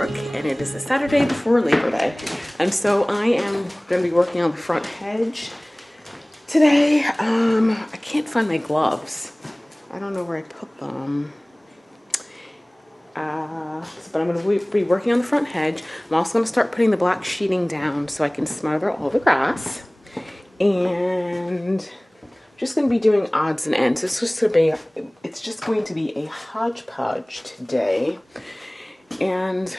work, and it is the Saturday before Labor Day. And so I am going to be working on the front hedge today. I can't find my gloves. I don't know where I put them. But I'm going to be working on the front hedge. I'm also going to start putting the black sheeting down so I can smother all the grass. And I'm just going to be doing odds and ends. It's just going to be a hodgepodge today. And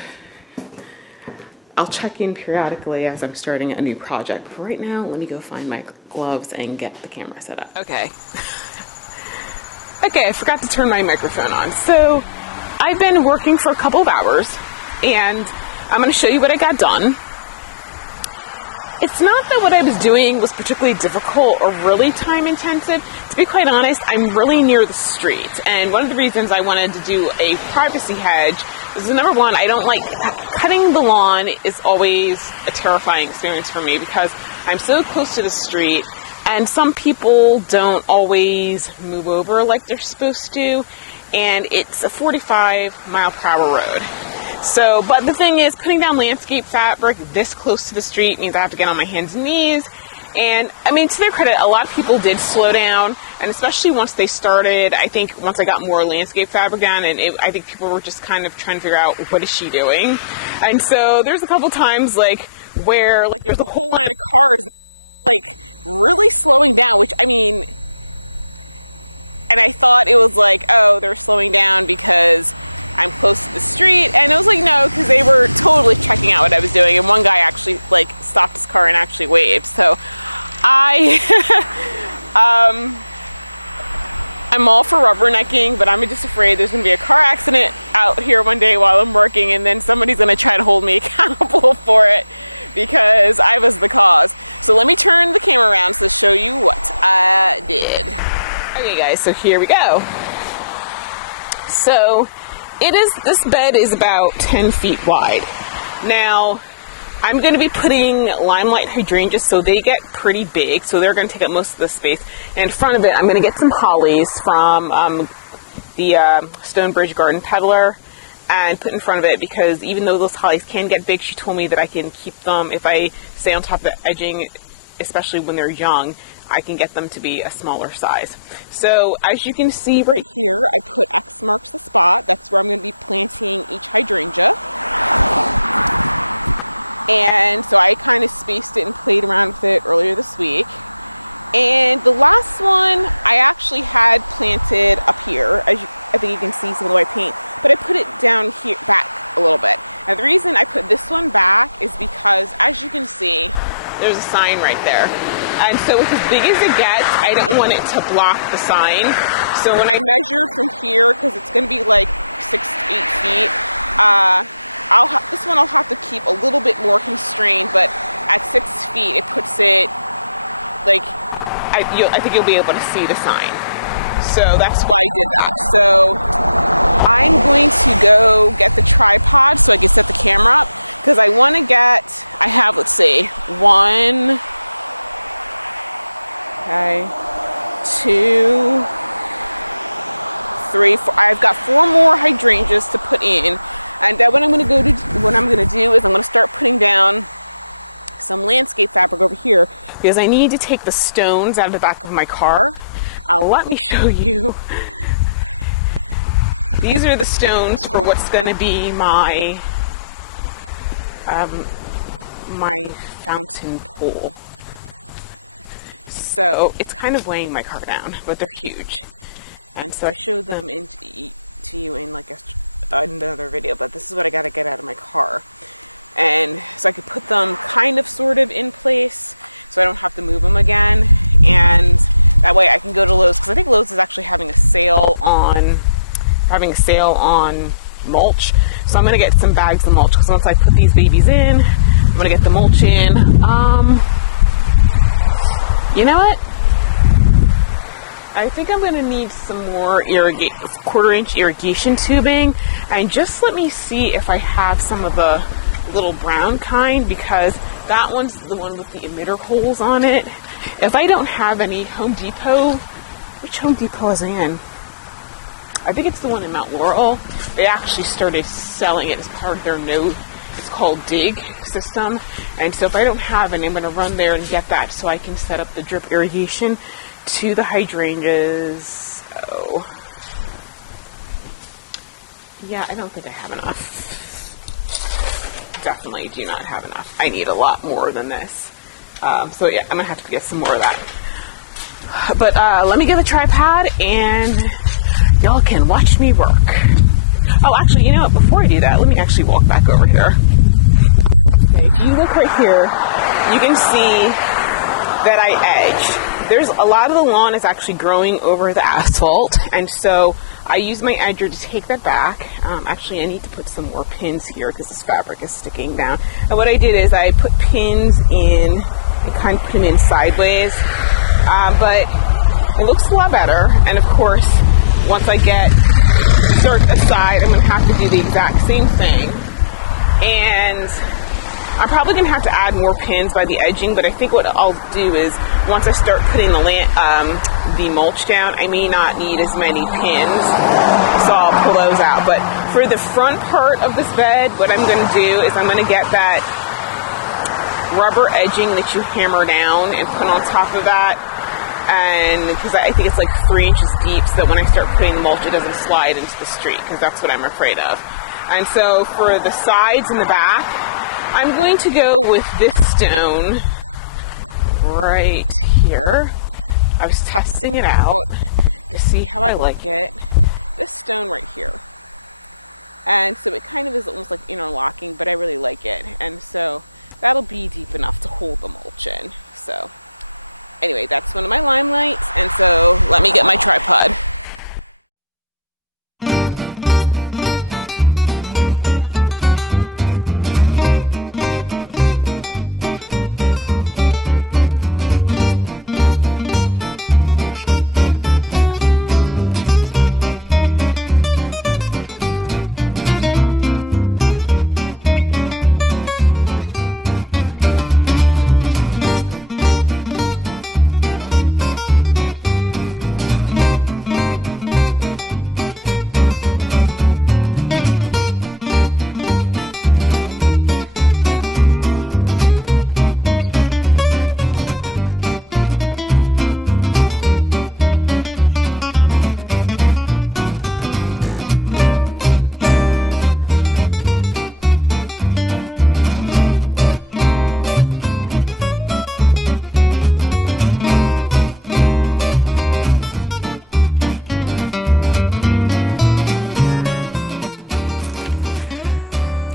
I'll check in periodically as I'm starting a new project. But right now, let me go find my gloves and get the camera set up. Okay, I forgot to turn my microphone on. So I've been working for a couple of hours, and I'm going to show you what I got done. It's not that what I was doing was particularly difficult or really time intensive. To be quite honest, I'm really near the street, and one of the reasons I wanted to do a privacy hedge is, number one, I don't like cutting the lawn. Is always a terrifying experience for me because I'm so close to the street, and some people don't always move over like they're supposed to, and it's a 45-mile-per-hour road. So, but the thing is, putting down landscape fabric this close to the street means I have to get on my hands and knees. And I mean, to their credit, a lot of people did slow down, and especially once they started, I think once I got more landscape fabric down, and I think people were just kind of trying to figure out, what is she doing? And so there's a couple times where there's a whole line of cars really slowing down, which I mean, and I thought it was they're slowing down because I'm close to the street, and I was no, because they were totally checking out what I was doing, and one guy actually stopped his car and actually waved. So I'm all for rubbernecking, but I'm just afraid there's going to be a car accident out here one day while I'm working, and then somebody's going to try to hold me accountable for it because I was the cause. So let me turn the camera around to show you what I did. Okay guys, so here we go. So this bed is about 10 feet wide. Now, I'm going to be putting limelight hydrangeas, so they get pretty big, so they're going to take up most of the space. And in front of it, I'm going to get some hollies from the Stonebridge Garden Peddler and put in front of it, because even though those hollies can get big, she told me that I can keep them, if I stay on top of the edging, especially when they're young, I can get them to be a smaller size. So as you can see right here, I put X marks the spot. That's where I'm going to be planting each hydrangea. And so I kind of spaced it and played around with it earlier this week. And the last one I actually had planted up here. I think you can see some of the white paint, but I put it down here, back a little bit. And the reason I put this one back is because, as you can see, there's a sign right there. And so with as big as it gets, I don't want it to block the sign. So when I measure from here, because it's going to be 6 to 8 feet, this one I'll have to keep a little bit more constrained, but at 6 feet, it puts it, I think you'll be able to see the sign. So that's why I did that. So I'm going to go get the tripod so I can set the camera up, because I want to I have, let's see, 1, okay, 2, 3, 4. I've got 4 more hydrangeas to put in, and then what I'm going to do is I'm going to start putting down some landscape fabric over here, because I need to take the stones out of the back of my car. Let me show you. These are the stones for what's going to be my my fountain pool. So it's kind of weighing my car down, but they're huge. And so I showed them to you in another video, but this is what I got to get out of my car. And so I could put them kind of sort of in place so I don't have to move them again. And that way I can go to Lowe's, because I think Lowe's is actually having a sale on mulch. So I'm going to get some bags of mulch, because once I put these babies in, I'm going to get the mulch in. You know what? I think I'm going to need some more 1/4-inch irrigation tubing, and just let me see if I have some of the little brown kind, because that one's the one with the emitter holes on it. If I don't have any, Home Depot, which Home Depot is I in? I think it's the one in Mount Laurel. They actually started selling it as part of their new, it's called Dig system. And so if I don't have any, I'm going to run there and get that so I can set up the drip irrigation to the hydrangeas. So, yeah, I don't think I have enough. Definitely do not have enough. I need a lot more than this. So yeah, I'm going to have to get some more of that. But let me get the tripod and y'all can watch me work. Oh, actually, you know what? Before I do that, let me actually walk back over here. Okay, if you look right here, you can see that I edged. There's a lot of the lawn is actually growing over the asphalt, and so I use my edger to take that back. Actually, I need to put some more pins here because this fabric is sticking down. And what I did is I put pins in, I kind of put them in sideways, but it looks a lot better. And of course, once I get dirt aside, I'm going to have to do the exact same thing. And I'm probably going to have to add more pins by the edging, but I think what I'll do is once I start putting the mulch down, I may not need as many pins, so I'll pull those out. But for the front part of this bed, what I'm going to do is I'm going to get that rubber edging that you hammer down and put on top of that, and because I think it's like 3 inches deep, so that when I start putting the mulch, it doesn't slide into the street, because that's what I'm afraid of. And so for the sides and the back, I'm going to go with this stone right here. I was testing it out to see how I like it. This stone right here. And so it kind of is almost like interlocking, but I really like it. And so that'll be deep enough to hold the mulch in. So anyway, that's one of my limelights. And so let me get my tripod.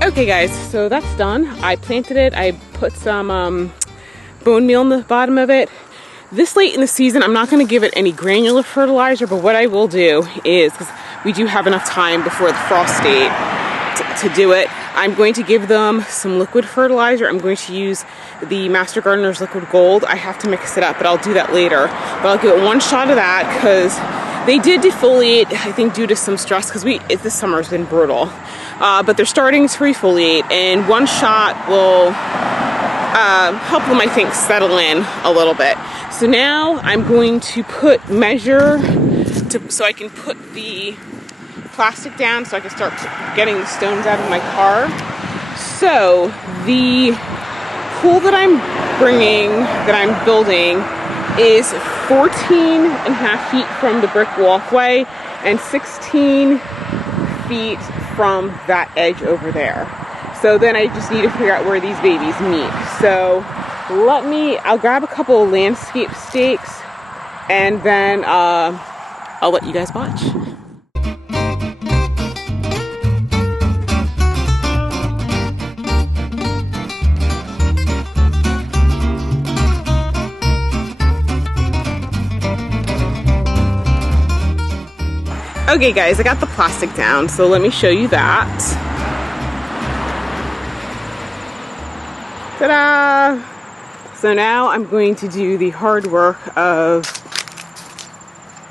Okay guys, so that's done. I planted it. I put some bone meal in the bottom of it. This late in the season, I'm not going to give it any granular fertilizer, but what I will do is, because we do have enough time before the frost date to do it, I'm going to give them some liquid fertilizer. I'm going to use the Master Gardener's Liquid Gold. I have to mix it up, but I'll do that later. But I'll give it one shot of that because they did defoliate, I think, due to some stress, because this summer has been brutal. But they're starting to refoliate, and one shot will help them, I think, settle in a little bit. So now I'm going to so I can put the plastic down so I can start getting the stones out of my car. So the pool that I'm building is 14.5 feet from the brick walkway and 16 feet from that edge over there. So then I just need to figure out where these babies meet. So I'll grab a couple of landscape stakes and then I'll let you guys watch. Okay guys, I got the plastic down, so let me show you that. Ta-da! So now I'm going to do the hard work of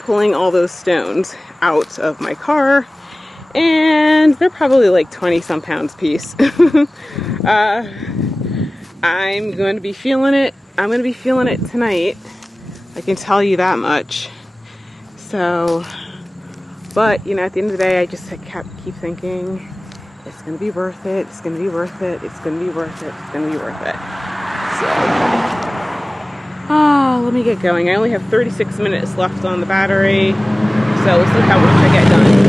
pulling all those stones out of my car, and they're probably like 20 some pounds piece. I'm going to be feeling it. I'm going to be feeling it tonight. I can tell you that much. So But, you know, at the end of the day, I just keep thinking, it's going to be worth it, it's going to be worth it, it's going to be worth it, it's going to be worth it. So, let me get going. I only have 36 minutes left on the battery, so let's see how much I get done.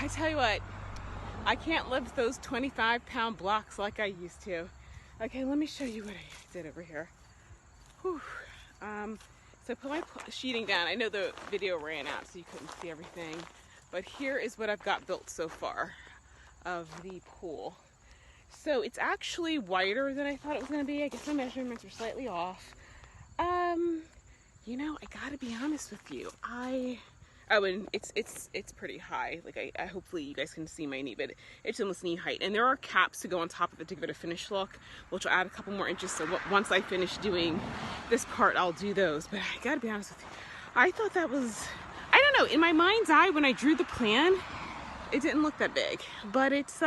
I tell you what, I can't lift those 25-pound blocks like I used to. Okay, let me show you what I did over here. Whew. So I put my sheeting down. I know the video ran out so you couldn't see everything, but here is what I've got built so far of the pool. So it's actually wider than I thought it was going to be. I guess my measurements are slightly off. You know, I gotta be honest with you. And it's pretty high. Like I hopefully you guys can see my knee, but it's almost knee height. And there are caps to go on top of it to give it a finished look, which will add a couple more inches. So once I finish doing this part, I'll do those. But I gotta be honest with you, I thought that was, I don't know, in my mind's eye when I drew the plan, it didn't look that big. But it's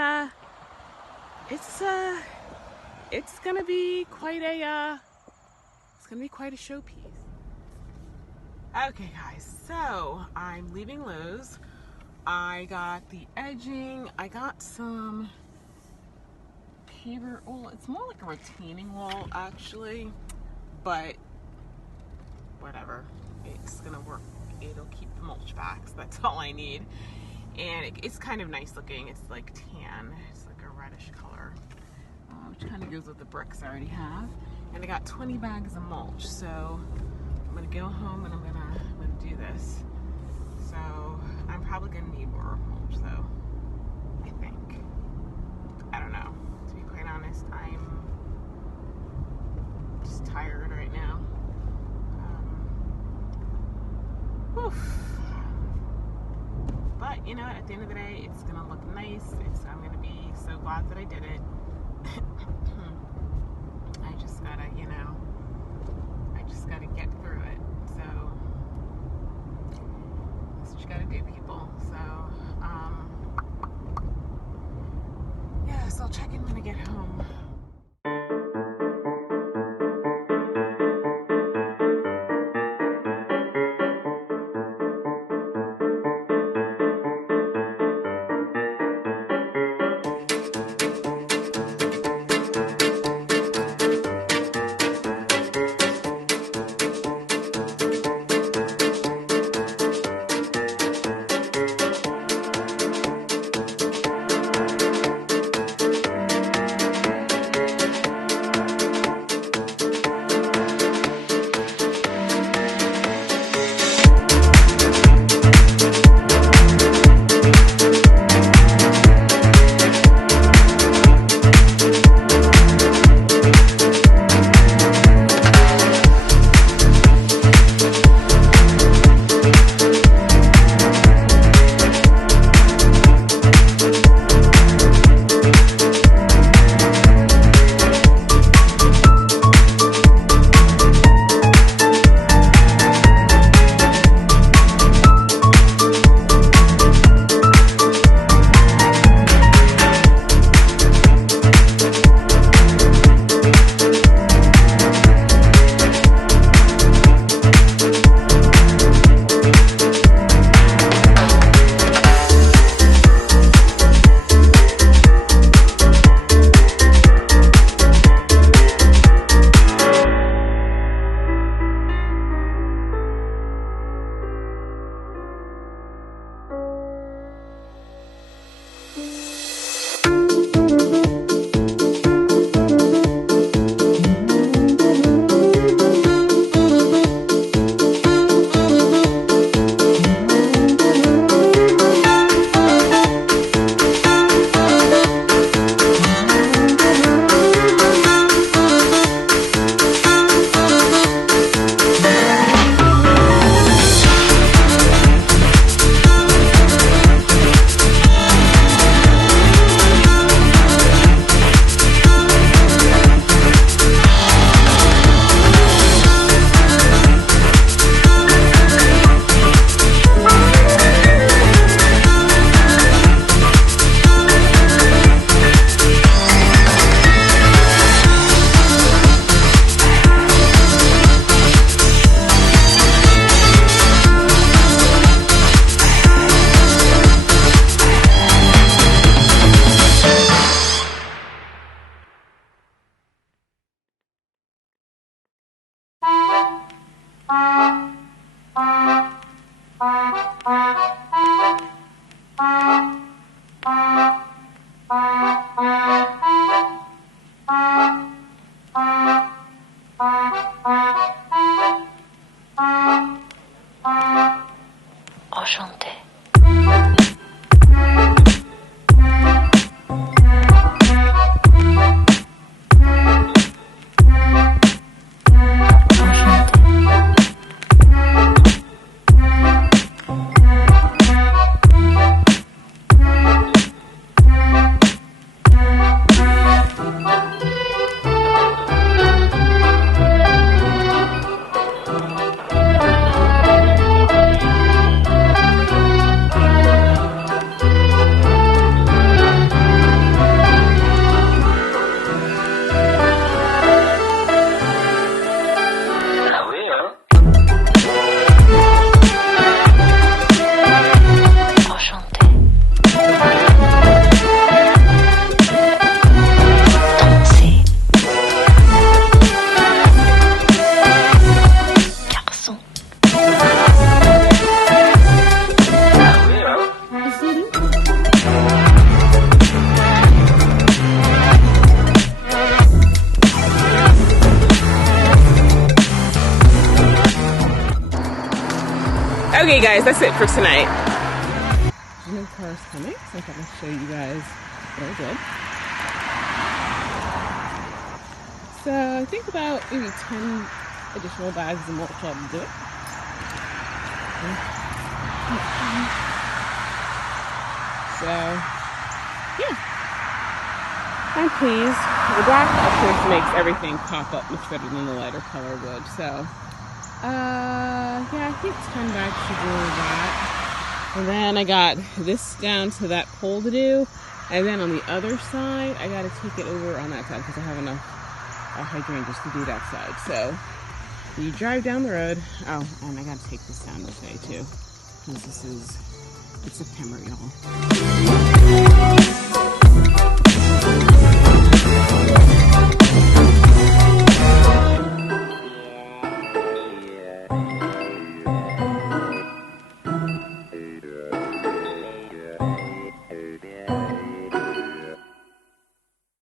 gonna be quite a showpiece. Okay guys, so I'm leaving Lowe's. I got the edging, I got some paver, well it's more like a retaining wall actually, but whatever, it's gonna work, it'll keep the mulch back, so that's all I need. And it's kind of nice looking, it's like tan, it's like a reddish color, which kind of goes with the bricks I already have. And I got 20 bags of mulch, so I'm gonna go home and I'm gonna do this. So I'm probably gonna need more mulch though, I think. I don't know, to be quite honest. I'm just tired right now. But you know what, at the end of the day, it's gonna look nice. I'm gonna be so glad that I did it. I just gotta, you know, get through it. So that's what you gotta do, people. So yeah, so I'll check in when I get home. Enchanté. Okay guys, that's it for tonight. No cars coming, so I thought I'd show you guys what I did. So I think about maybe 10 additional bags of mulch I'll do it. So yeah, I'm pleased. The black of course makes everything pop up much better than the lighter color would. So yeah, I think 10 bags should do that. And then I got this down to that pole to do. And then on the other side, I got to take it over on that side because I have enough hydrangeas to do that side. So you drive down the road. Oh, and I got to take this down this way too. Because it's September, y'all.